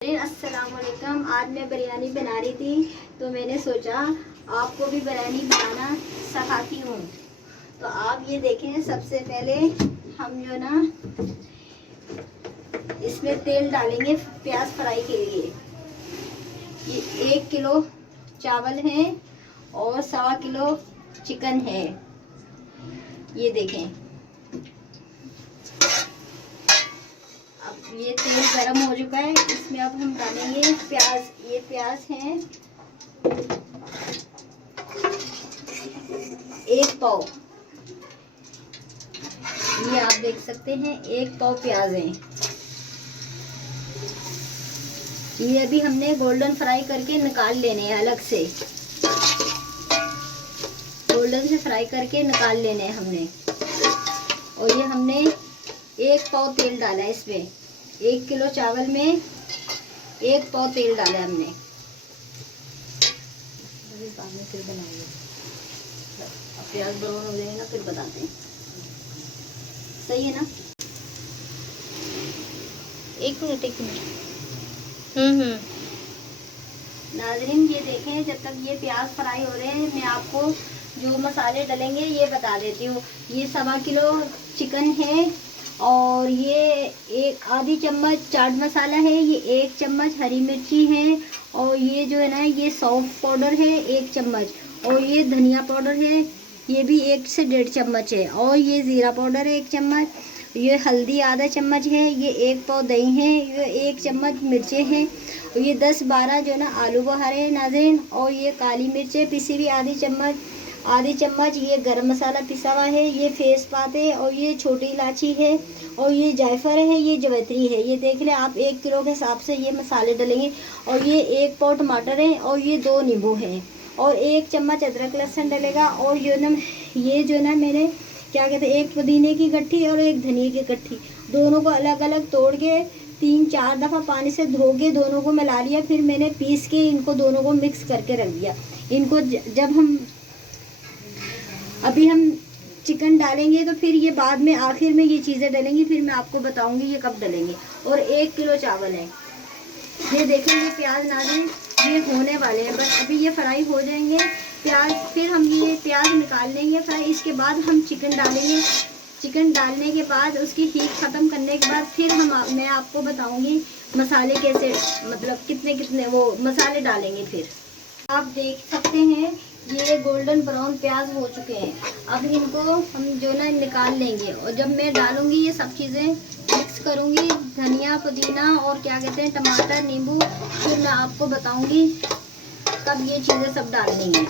अस्सलाम वालेकुम। आज मैं बिरयानी बना रही थी तो मैंने सोचा आपको भी बिरयानी बनाना सिखाती हूँ। तो आप ये देखें, सबसे पहले हम जो ना इसमें तेल डालेंगे प्याज फ्राई के लिए। ये 1 किलो चावल है और 1.25 किलो चिकन है। ये देखें, अब ये तेल गरम हो चुका है। इसमें अब हम डालेंगे प्याज। ये प्याज है 1 पाव। ये आप देख सकते हैं 1 पाव प्याज है। ये अभी हमने गोल्डन फ्राई करके निकाल लेने हैं अलग से। गोल्डन से फ्राई करके निकाल लेने हैं हमने। और ये हमने 1 पाव तेल डाला है इसमें। 1 किलो चावल में 1 पाव तेल डाला है हमने। बाद में फिर बनाएंगे, अब प्याज ब्राउन हो जाएगा फिर बताते हैं। सही है ना? 1 मिनट। नाज़रीन, ये देखें, जब तक ये प्याज फ्राई हो रहे हैं मैं आपको जो मसाले डलेंगे ये बता देती हूँ। ये 1.25 किलो चिकन है और ये एक आधी चम्मच चाट मसाला है। ये 1 चम्मच हरी मिर्ची है और ये जो है ना ये सौंफ पाउडर है 1 चम्मच। और ये धनिया पाउडर है, ये भी 1 से 1.5 चम्मच है। और ये ज़ीरा पाउडर है 1 चम्मच। ये हल्दी आधा चम्मच है। ये 1 पाव दही है। ये 1 चम्मच मिर्चें हैं। और ये 10-12 जो है ना आलू बुखारे हैं नाज़रीन। और ये काली मिर्चें पिसी हुई आधी चम्मच। ये गरम मसाला पिसा हुआ है। ये तेज़पात है और ये छोटी इलायची है और ये जायफल है, ये जवित्री है। ये देख लें आप, 1 किलो के हिसाब से ये मसाले डलेंगे। और ये 1 पाव टमाटर है और ये 2 नींबू हैं और 1 चम्मच अदरक लहसुन डलेगा। और ये जो ना मैंने क्या कहते हैं, 1 पुदीने की गट्ठी और 1 धनिया की गट्ठी, दोनों को अलग अलग तोड़ के 3-4 दफ़ा पानी से धो के दोनों को मिला लिया। फिर मैंने पीस के इनको दोनों को मिक्स करके रख दिया। इनको जब अभी हम चिकन डालेंगे तो फिर ये बाद में आखिर में ये चीज़ें डलेंगी, फिर मैं आपको बताऊंगी ये कब डलेंगे। और 1 किलो चावल है। ये देखेंगे प्याज नाज़रीन, ये होने वाले हैं, बस अभी ये फ्राई हो जाएंगे प्याज। फिर हम ये प्याज निकाल लेंगे फ्राई। इसके बाद हम चिकन डालेंगे। चिकन डालने के बाद उसकी हीट ख़त्म करने के बाद फिर मैं आपको बताऊंगी मसाले कैसे, मतलब कितने वो मसाले डालेंगे। फिर आप देख सकते हैं ये गोल्डन ब्राउन प्याज हो चुके हैं। अब इनको हम जो ना निकाल लेंगे। और जब मैं डालूंगी ये सब चीज़ें मिक्स करूंगी, धनिया पुदीना और क्या कहते हैं टमाटर नींबू, फिर मैं आपको बताऊंगी कब ये चीज़ें सब डालनी है।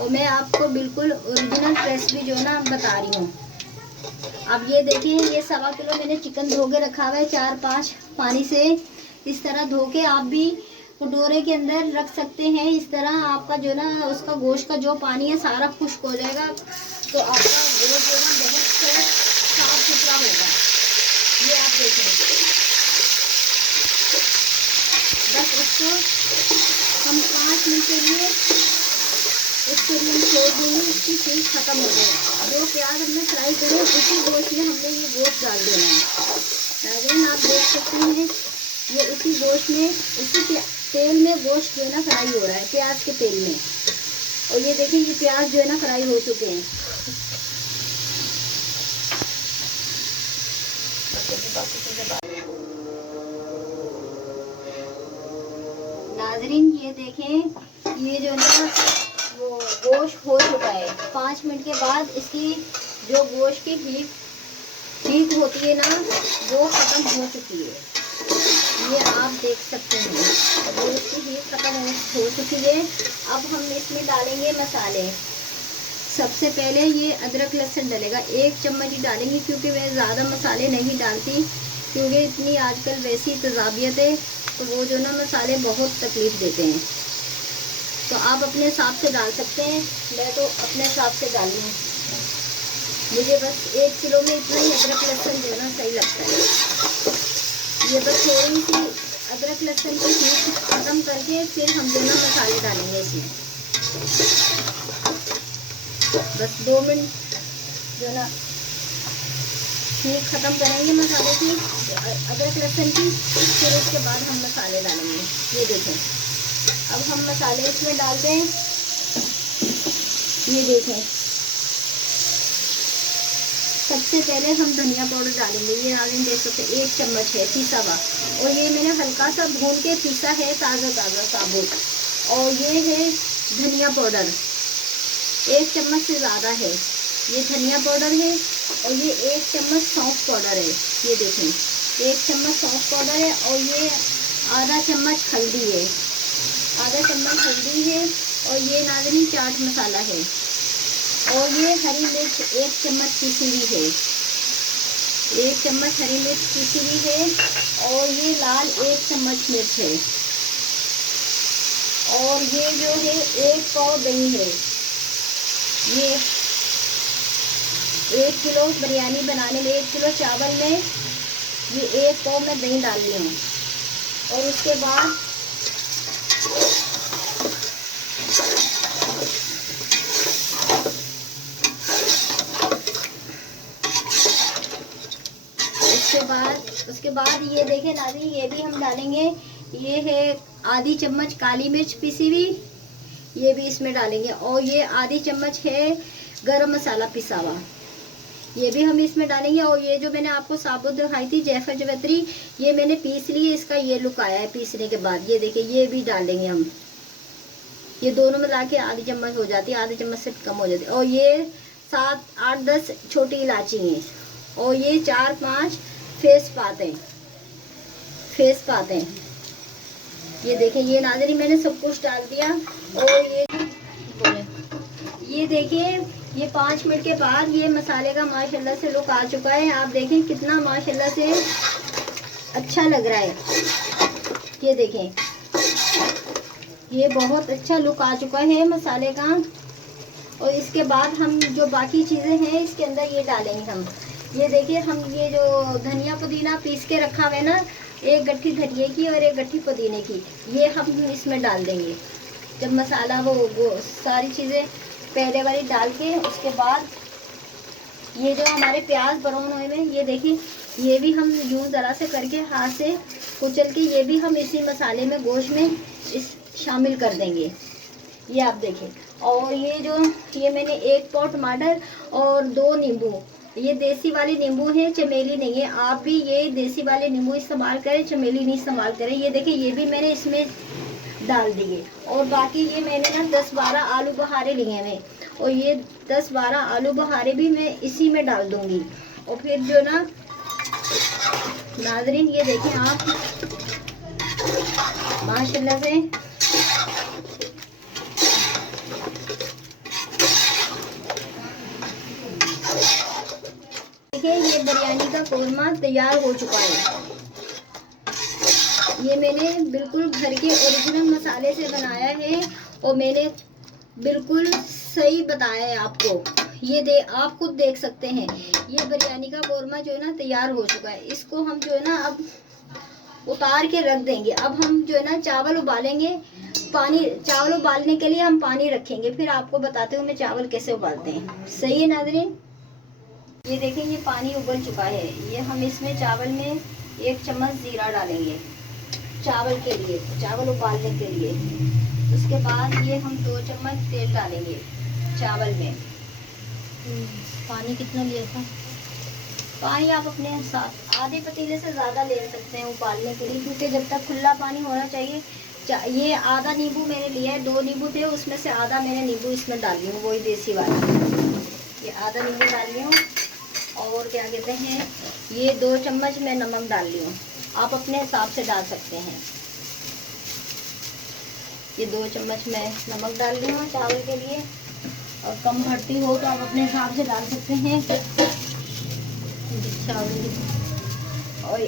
और मैं आपको बिल्कुल ओरिजिनल रेसिपी जो ना बता रही हूँ। अब ये देखिए, ये 1.25 किलो मैंने चिकन धो के रखा हुआ है 4-5 पानी से। इस तरह धो के आप भी कटोरे के अंदर रख सकते हैं। इस तरह आपका जो ना उसका गोश्त का जो पानी है सारा खुश्क हो जाएगा, तो आपका गोश्त जो ना बहुत साफ सुथरा होगा। ये आप देखें, बस इसको हम 5 मिनट के लिए इसके लिए छोड़ देंगे। इसकी चीज़ खत्म हो जाए। जो प्याज हमने फ्राई करे उसी गोश्त में हमने ये गोश्त डाल देना है। नाज़रीन, आप देख सकते हैं ये उसी गोश्त में, उसी तेल में गोश्त जो है ना फ्राई हो रहा है, प्याज के तेल में। और ये देखिए ये प्याज जो है ना फ्राई हो चुके हैं। नाज़रीन, ये देखें, ये जो ना वो गोश्त हो चुका है। 5 मिनट के बाद इसकी जो गोश्त की हीट होती है ना वो ख़त्म हो चुकी है। ये आप देख सकते हैं गोश्त की हीट ख़त्म हो चुकी है। अब हम इसमें डालेंगे मसाले। सबसे पहले ये अदरक लहसुन डलेगा, 1 चम्मच ही डालेंगे क्योंकि मैं ज़्यादा मसाले नहीं डालती, क्योंकि इतनी आजकल वैसी तजाबियत है तो वो जो ना मसाले बहुत तकलीफ़ देते हैं। तो आप अपने हिसाब से डाल सकते हैं। मैं तो अपने हिसाब से डाली हूँ। मुझे बस 1 किलो में इतना ही अदरक लहसुन जो ना सही लगता है। ये बस थोड़ी सी अदरक लहसुन की हीट ख़त्म करके फिर हम जो ना मसाले डालेंगे इसमें। बस 2 मिनट जो ना खीर ख़त्म करेंगे मसाले की, अदरक लहसुन की, फिर उसके बाद हम मसाले डालेंगे। ये देखें, अब हम मसाले इसमें डालते हैं। ये देखें, सबसे पहले हम धनिया पाउडर डालेंगे। ये डालेंगे, देख सकते 1 चम्मच है पिसा हुआ, और ये मैंने हल्का सा भून के पिसा है, ताज़ा ताज़ा साबुत। और ये है धनिया पाउडर, 1 चम्मच से ज़्यादा है ये धनिया पाउडर है। और ये 1 चम्मच सौंफ पाउडर है। ये देखें, 1 चम्मच सौंफ पाउडर है। और ये आधा चम्मच हल्दी है, आधा चम्मच हल्दी है। और ये नाज़रीन चाट मसाला है। और ये हरी मिर्च 1 चम्मच पीसी हुई है, 1 चम्मच हरी मिर्च पीसी हुई है। और ये लाल 1 चम्मच मिर्च है। और ये जो है 1 पाव दही है। ये 1 किलो बिरयानी बनाने में, 1 किलो चावल में ये 1 पाव मैं दही डाल ली हूँ। और उसके बाद उसके बाद ये देखें नाज़रीन, ये भी हम डालेंगे। ये है आधी चम्मच काली मिर्च पिसी हुई, ये भी इसमें डालेंगे। और ये आधी चम्मच है गरम मसाला पिसा हुआ, ये भी हम इसमें डालेंगे। और ये जो मैंने आपको साबुत दिखाई थी जायफल जावित्री, ये मैंने पीस ली है, इसका ये लुक आया है पीसने के बाद। ये देखिए, ये भी डालेंगे हम। ये दोनों मिला के आधी चम्मच हो जाती है, आधी चम्मच से कम हो जाती है। और ये 7, 8, 10 छोटी इलायची हैं। और ये 4-5 फेस पाते हैं। ये देखें, ये नाज़रीन मैंने सब कुछ डाल दिया। और ये देखिए, ये 5 मिनट के बाद ये मसाले का माशाल्लाह से लुक आ चुका है। आप देखें कितना माशाल्लाह से अच्छा लग रहा है। ये देखें, ये बहुत अच्छा लुक आ चुका है मसाले का। और इसके बाद हम जो बाकी चीज़ें हैं इसके अंदर ये डालेंगे हम। ये देखिए, हम ये जो धनिया पुदीना पीस के रखा हुआ है ना, 1 गट्ठी धनिए की और 1 गट्ठी पुदीने की, ये हम इसमें डाल देंगे। जब मसाला वो सारी चीज़ें पहले वाली डाल के, उसके बाद ये जो हमारे प्याज ब्राउन हुए में, ये देखिए, ये भी हम यूँ ज़रा से करके हाथ से कुचल के ये भी हम इसी मसाले में, गोश्त में शामिल कर देंगे। ये आप देखें। और ये मैंने 1 पाव टमाटर और 2 नींबू, ये देसी वाले नींबू हैं, चमेली नहीं है। आप भी ये देसी वाले नींबू इस्तेमाल करें, चमेली नहीं इस्तेमाल करें। ये देखिए, ये भी मैंने इसमें डाल दिए। और बाकी ये मैंने ना 10-12 आलू बुखारे लिए हैं, और ये 10-12 आलू बुखारे भी मैं इसी में डाल दूंगी। और फिर जो ना नाज़रीन, ये देखें आप माशाल्लाह से देखिए, ये बिरयानी का कोरमा तैयार हो चुका है। ये मैंने बिल्कुल घर के ओरिजिनल मसाले से बनाया है, और मैंने बिल्कुल सही बताया है आपको। ये आप खुद देख सकते हैं, ये बिरयानी का कोरमा जो है ना तैयार हो चुका है। इसको हम जो है ना अब उतार के रख देंगे। अब हम जो है ना चावल उबालेंगे। चावल उबालने के लिए हम पानी रखेंगे, फिर आपको बताते हुए मैं चावल कैसे उबालते हैं। सही है नाज़रीन? ये देखें, ये पानी उबल चुका है। ये हम इसमें चावल में 1 चम्मच ज़ीरा डालेंगे चावल के लिए, चावल उबालने के लिए। उसके बाद ये हम 2 चम्मच तेल डालेंगे चावल में। पानी कितना लिया था? पानी आप अपने साथ आधे पतीले से ज़्यादा ले सकते हैं उबालने के लिए, क्योंकि जब तक खुला पानी होना चाहिए। ये आधा नींबू मैंने लिया है, 2 नींबू थे, उसमें से आधा मैंने नींबू इसमें डाल ली हूँ, वही देसी वाला। ये आधा नींबू डाल ली हूँ। और क्या कहते हैं, ये 2 चम्मच मैं नमक डाल ली हूँ, आप अपने हिसाब से डाल सकते हैं। ये 2 चम्मच मैं नमक डाल ली हूँ चावल के लिए, और कम भरती हो तो आप अपने हिसाब से डाल सकते हैं चावल। और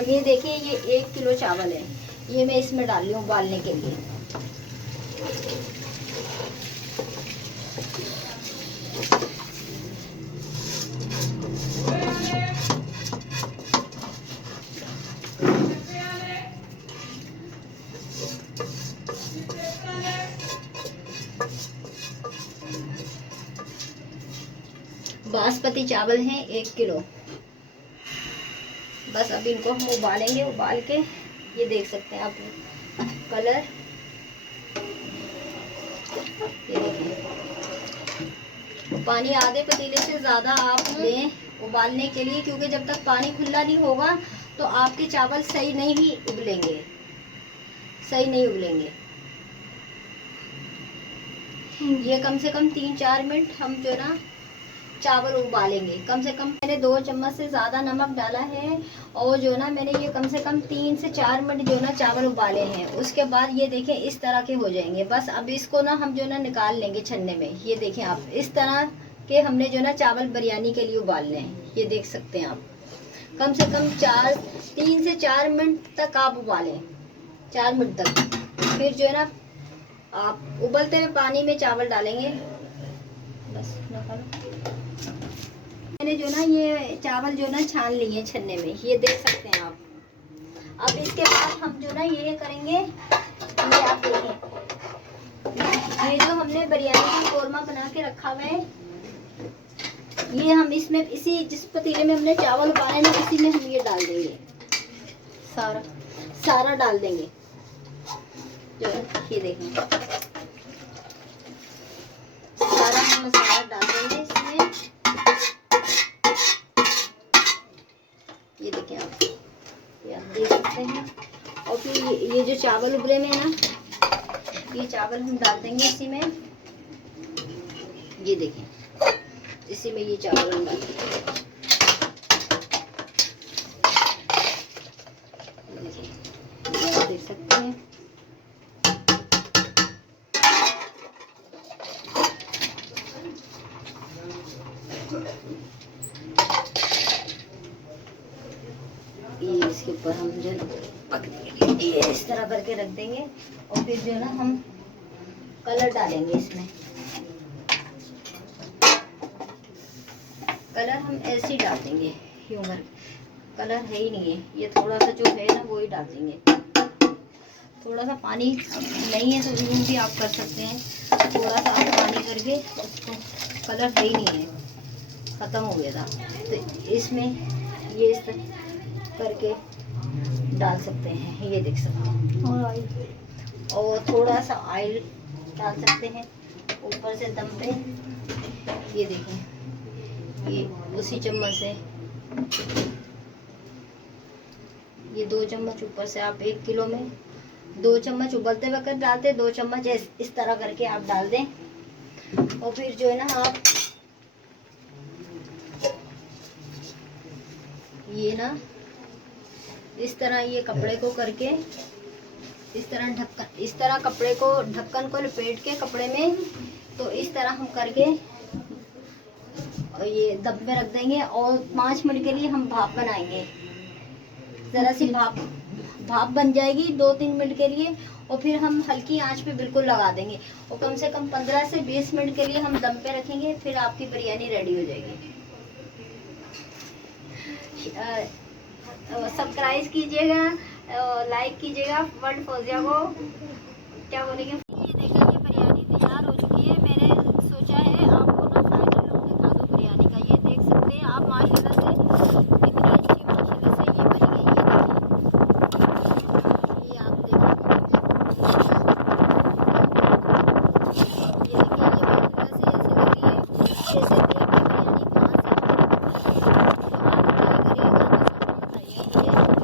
ये देखिए, ये 1 किलो चावल है, ये मैं इसमें डाल रही हूँ उबालने के लिए। बासमती चावल हैं 1 किलो। बस अब इनको हम उबालेंगे। उबाल के ये देख सकते हैं आप कलर, ये देखिए। पानी आधे पतीले से ज़्यादा आप लें उबालने के लिए, क्योंकि जब तक पानी खुला नहीं होगा तो आपके चावल सही नहीं उबलेंगे, सही नहीं उबलेंगे। ये कम से कम 3-4 मिनट हम जो ना चावल उबालेंगे। कम से कम मैंने 2 चम्मच से ज़्यादा नमक डाला है, और जो ना मैंने ये कम से कम 3 से 4 मिनट जो ना चावल उबाले हैं। उसके बाद ये देखें इस तरह के हो जाएंगे। बस अब इसको ना हम जो ना निकाल लेंगे छन्ने में। ये देखें आप, इस तरह के हमने जो ना चावल बिरयानी के लिए उबालने हैं। ये देख सकते हैं आप, कम से कम 3 से 4 मिनट तक आप उबालें, 4 मिनट तक। फिर जो है ना आप उबलते हुए पानी में चावल डालेंगे। बस मैंने जो ना ये चावल जो ना छान लिए छन्ने में, ये देख सकते हैं आप। अब इसके बाद हम जो ना ये करेंगे, ये आप देखें, ये जो हमने बिरयानी का कोरमा बना के रखा हुआ है, ये हम इसमें इसी जिस पतीले में हमने चावल उबाले ना, इसी में हम ये डाल देंगे। सारा डाल देंगे जो ये देखें, सारा हम मसाला डाल देंगे इसमें। ये देखें आप, ये आप देख सकते हैं। और फिर ये जो चावल उबले में है ना, ये चावल हम डाल देंगे इसी में। ये देखें, इसी में ये चावल हम डाल देंगे। ये आप देख सकते हैं। ये इसके ऊपर हम जो पक देंगे, ये इस तरह करके रख देंगे। और फिर जो है ना हम कलर डालेंगे इसमें। कलर हम ऐसे ही डाल देंगे, यूं कर। कलर है ही नहीं है, ये थोड़ा सा जो है ना वो ही डाल देंगे। थोड़ा सा पानी नहीं है तो यूं भी आप कर सकते हैं, थोड़ा सा आप पानी करके उसको। कलर है ही नहीं है, ख़त्म हो गया था। तो इसमें ये इस तरह करके डाल सकते हैं, ये देख सकते हैं। और थोड़ा सा ऑयल डाल सकते हैं ऊपर से दम पे। ये देखें, ये उसी चम्मच से ये 2 चम्मच ऊपर से आप 1 किलो में 2 चम्मच उबलते वक्त डालते, 2 चम्मच इस तरह करके आप डाल दें। और फिर जो है ना आप ये ना इस तरह ये कपड़े को करके, इस तरह कपड़े को, ढक्कन को लपेट के कपड़े में, तो इस तरह हम करके और ये दम में रख देंगे। और 5 मिनट के लिए हम भाप बनाएंगे। ज़रा सी भाप बन जाएगी 2-3 मिनट के लिए, और फिर हम हल्की आंच पे बिल्कुल लगा देंगे। और कम से कम 15 से 20 मिनट के लिए हम दम पे रखेंगे। फिर आपकी बिरयानी रेडी हो जाएगी। सब्सक्राइब कीजिएगा, लाइक कीजिएगा। वर्ल्ड फौजिया को क्या बोलेंगे। ये देखिए, ये बिरयानी तैयार हो चुकी है। मैंने सोचा है आपको ना फाइनल लुक दिखा दूँ बिरयानी का। ये देख सकते हैं आप, माशाल्लाह से कितनी अच्छी माशाल्लाह से ये बनी गई है। ये आप देखिए, ये माशाल्लाह से ऐसे लग रही है जैसे देख के बिरयानी कहाँ से। तो आप ट्राई करिएगा, तो बताइए।